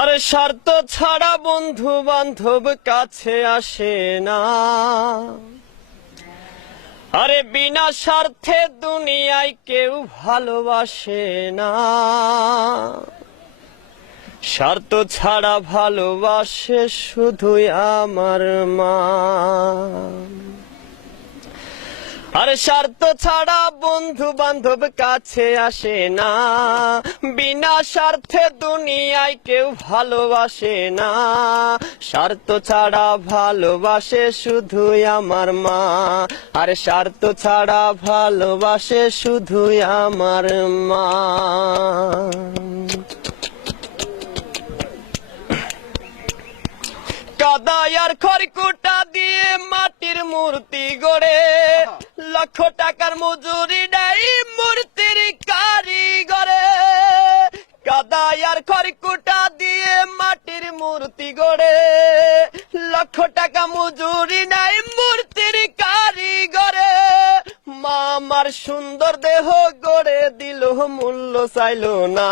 আরে স্বার্থ ছাড়া বন্ধু বান্ধব কাছে আসে না। আরে বিনা স্বার্থে দুনিয়ায় কেউ ভালোবাসে না। স্বার্থ ছাড়া ভালোবাসে শুধুই আমার মা। আরে স্বার্থ ছাড়া বন্ধু বান্ধব কাছে আসে না। বিনা স্বার্থে দুনিয়ায় কেউ ভালোবাসে না। স্বার্থ ছাড়া ভালোবাসে শুধুই আমার মা। আর স্বার্থ ছাড়া ভালোবাসে শুধুই আমার মা। কাদায়ার খড়কুটা দিয়ে মাটির মূর্তি গড়ে। লক্ষ টাকার মজুরি নেই কাদায়ার খড়কুটা দিয়ে মাটির মূর্তি গড়ে। লক্ষ টাকা মজুরি নাই মূর্তির কারিগরে। মা আমার সুন্দর দেহ গড়ে দিল, মূল্য চাইল না।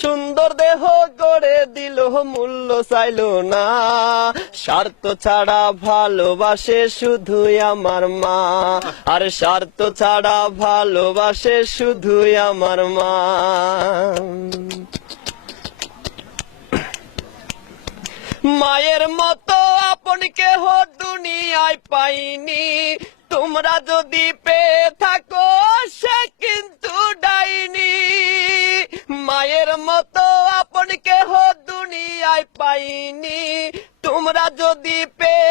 সুন্দর দেহ গড়ে দিল, মূল্য চাইল না। স্বার্থ ছাড়া ভালোবাসে শুধুই আমার মা। আর স্বার্থ ছাড়া ভালোবাসে শুধুই আমার মা। মায়ের মতো আপন কেহ দুনিয়ায় পাইনি। তোমরা যদি পেয়ে থাকো, সে কিন্তু ডাইনি। মায়ের মতো আপন কেহ দুনিয়ায় পাইনি। তোমরা যদি পেয়ে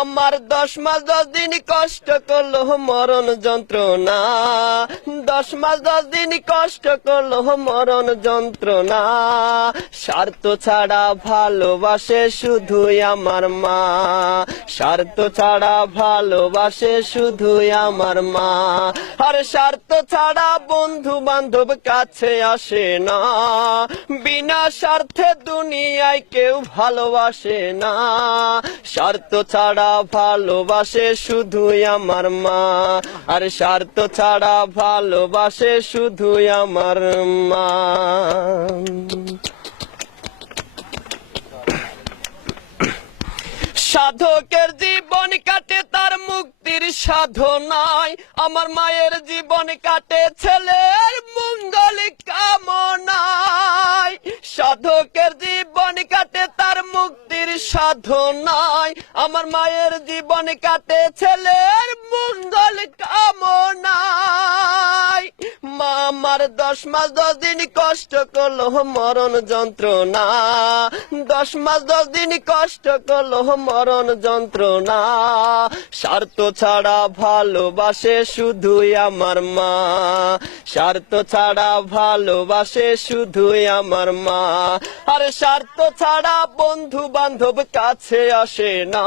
আমার দশ মাস দশ দিন কষ্ট করল মরণ যন্ত্রণা। দশ মাস দশ দিন কষ্ট করল মরণ যন্ত্রণা। স্বার্থ ছাড়া ভালোবাসে শুধুই আমার মা। স্বার্থ ছাড়া ভালোবাসে শুধুই আমার মা। আর স্বার্থ ছাড়া বন্ধু বান্ধব কাছে আসে না। বিনা স্বার্থে দুনিয়ায় কেউ ভালোবাসে না। স্বার্থ ছাড়া ভালোবাসে শুধুই আমার মা। আর স্বার্থ ছাড়া ভালোবাসে শুধুই আমার মা। সাধকের জীবন কাটে, তার মুক্তির সাধনায়। আমার মায়ের জীবন কাটে, ছেলের মঙ্গল কামনায়। সাধকের জীবন কাটে সাধনায় আমার মায়ের জীবন কাটে ছেলের মঙ্গল মা আমার দশ মাস দশ দিন কষ্ট করল মরণ যন্ত্রণা। দশ মাস দশ দিন কষ্ট করল মরণ যন্ত্রণা। স্বার্থ ছাড়া ভালোবাসে শুধুই আমার মা। স্বার্থ ছাড়া ভালোবাসে শুধুই আমার মা। আর স্বার্থ ছাড়া বন্ধু বান্ধব কাছে আসে না।